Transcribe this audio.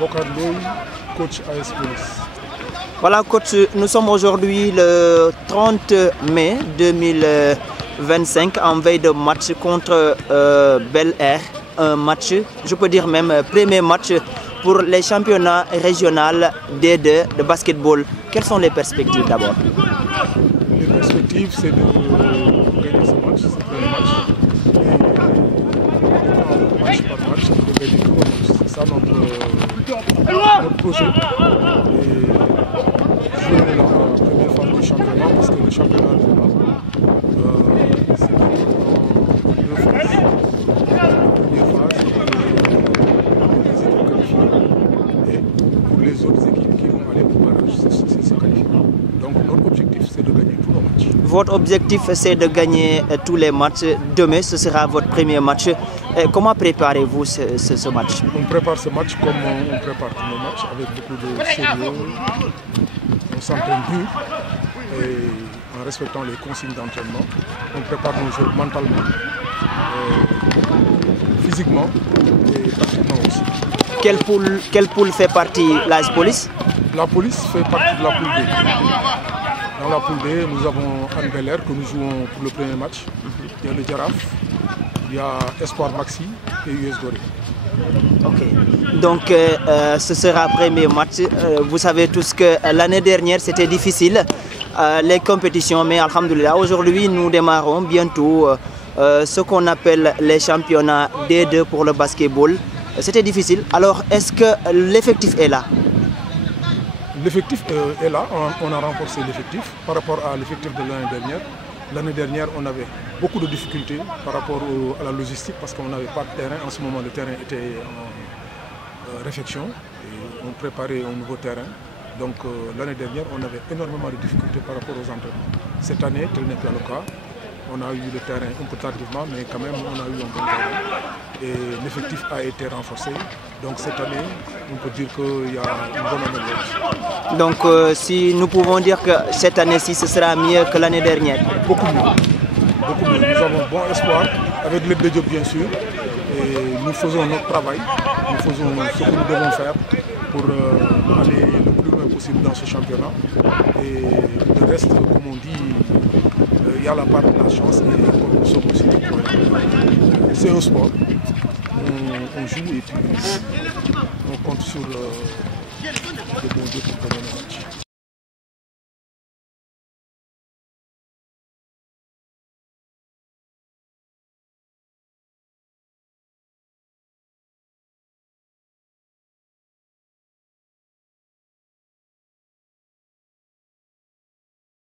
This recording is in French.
Bokar Ndoye, coach AS Police. Voilà coach, nous sommes aujourd'hui le 30 mai 2025 en veille de match contre Bel Air. Un match, je peux dire même premier match pour les championnats régionaux D2 de basketball. Quelles sont les perspectives d'abord? Les perspectives, c'est de gagner ce match, c'est le match. Et match par match, de gagner tous les matchs. C'est ça notre projet. Et jouer la première phase du championnat, parce que le championnat régional, c'est en deux phases. La première phase, les équipes qualifiées. Et pour les autres équipes qui vont aller au barrage, c'est se qualifier. Donc notre objectif, c'est de gagner tous les matchs. Votre objectif, c'est de gagner tous les matchs. Demain, ce sera votre premier match. Comment préparez-vous ce match? On prépare ce match comme on prépare tous les matchs, avec beaucoup de sérieux. On s'entraîne dur et en respectant les consignes d'entraînement. On prépare nos jeux mentalement, physiquement et tactiquement aussi. Quelle poule fait partie l'AS Police? La Police fait partie de la poule B. Dans la poule B, nous avons Anne Bel Air que nous jouons pour le premier match. Il y a le Giraffe, il y a Espoir Maxi et US Gorée. Ok. Donc ce sera le premier match. Vous savez tous que l'année dernière c'était difficile, les compétitions, mais alhamdoulilah, aujourd'hui nous démarrons bientôt ce qu'on appelle les championnats D2 pour le basketball. C'était difficile. Alors est-ce que l'effectif est là? L'effectif est là, on a renforcé l'effectif par rapport à l'effectif de l'année dernière. L'année dernière, on avait beaucoup de difficultés par rapport à la logistique parce qu'on n'avait pas de terrain. En ce moment, le terrain était en réfection et on préparait un nouveau terrain. Donc l'année dernière, on avait énormément de difficultés par rapport aux entraînements. Cette année, tel n'est pas le cas. On a eu le terrain un peu tardivement, mais quand même, on a eu un bon terrain. Et l'effectif a été renforcé. Donc cette année, on peut dire qu'il y a une bonne amélioration. Donc si nous pouvons dire que cette année-ci, ce sera mieux que l'année dernière? Beaucoup mieux. Beaucoup mieux. Nous avons bon espoir, avec l'aide de Dieu bien sûr. Et nous faisons notre travail. Nous faisons ce que nous devons faire pour aller le plus loin possible dans ce championnat. Et le reste, comme on dit, il y a la part de la chance et comme nous sommes aussi des croyants. C'est un sport. On joue et puis on compte sur le bon Dieu pour gagner le match.